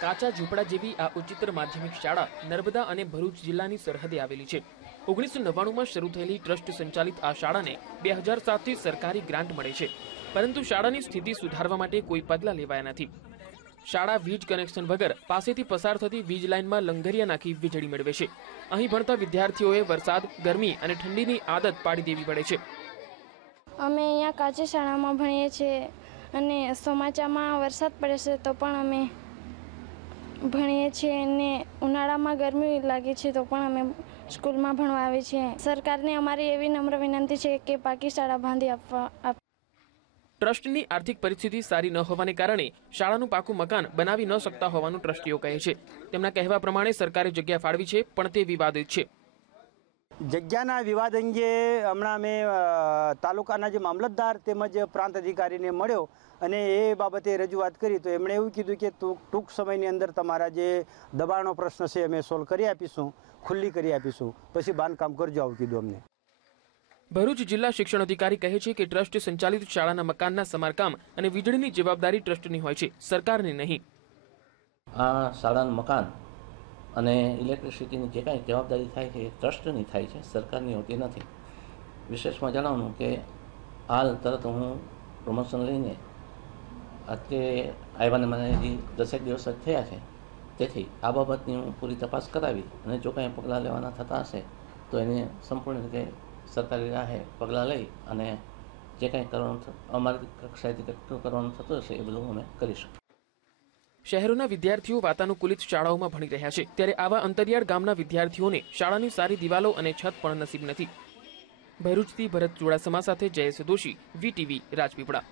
કાચા ઝૂંપડા જેવી આ ઉચ્ચતર માધ્યમિક શાળા નર્મદા અને ભરૂચ જિલ્લાની સરહદે આવેલી છે। 1999માં શરૂ થયેલી ટ્રસ્ટ સંચાલિત આ શાળાને 2007થી સરકારી ગ્રાન્ટ મળે છે, પરંતુ શાળાની સ્થિતિ સુધારવા માટે કોઈ પગલાં લેવાયા નથી। શાળા વીજ કનેક્શન વગર પાસેથી પસાર થતી વીજ લાઇનમાં લંગરિયા નાખી વીજળી મેળવે છે। અહીં ભણતા વિદ્યાર્થીઓએ વરસાદ, ગરમી અને ઠંડીની આદત પાડી દેવી પડે છે। અમે અહીંયા કાચી શાળામાં ભણીએ છીએ અને ચોમાસામાં વરસાદ પડે છે તો પણ અમે ભણીએ છીએ અને ઉનાળામાં ગરમી લાગે છે તો પણ અમે સ્કૂલમાં ભણવા આવીએ છીએ। સરકારને અમારી એવી નમ્ર વિનંતી છે કે પાકી શાળા બાંધી આપવા। ટ્રસ્ટની આર્થિક પરિસ્થિતિ સારી ન હોવાને કારણે શાળાનું પાકું મકાન બનાવી ન શકતા હોવાનું ટ્રસ્ટીઓ કહે છે। તેમના કહેવા પ્રમાણે સરકારે જગ્યા ફાળવી છે, પણ તે વિવાદિત છે। જગ્યાના વિવાદ અંગે હમણાં મેં તાલુકાના જે મામલતદાર તેમજ પ્રાંત અધિકારીને મળ્યો અને એ બાબતે રજૂઆત કરી તો એમણે એવું કીધું કે ટૂંક સમયની અંદર તમારા જે દબાણનો પ્રશ્ન છે અમે સોલ્વ કરી આપીશું, ખુલ્લી કરી આપીશું, પછી બાંધકામ કરજો આવું કીધું અમને। ભરૂચ જિલ્લા શિક્ષણ અધિકારી કહે છે કે ટ્રસ્ટ સંચાલિત શાળાના મકાનના સમારકામ અને વીજળીની જવાબદારી ટ્રસ્ટની હોય છે, સરકારની નહીં। આ શાળાનું મકાન અને ઇલેક્ટ્રિસિટીની જે કાંઈ જવાબદારી થાય છે એ ટ્રસ્ટની થાય છે, સરકારની હોતી નથી। વિશેષમાં જણાવવાનું કે હાલ તરત હું પ્રમોશન લઈને અત્યારે આવ્યાને મને હજી 10 દિવસ જ થયા છે, તેથી આ બાબતની હું પૂરી તપાસ કરાવી અને જો કાંઈ પગલાં લેવાના થતા હશે તો એને સંપૂર્ણ રીતે સરકારી રાહે પગલાં લઈ અને જે કાંઈ કરવાનું અમારી કક્ષાએથી કરવાનું થતું હશે એ બધું અમે કરીશું। શહેરોના વિદ્યાર્થીઓ વાતાનુકૂલિત શાળાઓમાં ભણી રહ્યા છે, ત્યારે આવા અંતરિયાળ ગામના વિદ્યાર્થીઓને શાળાની સારી દિવાલો અને છત પણ નસીબ નથી। ભરૂચથી ભરત ચુડાસમા સાથે જયેશ દોશી, VTV, રાજપીપળા।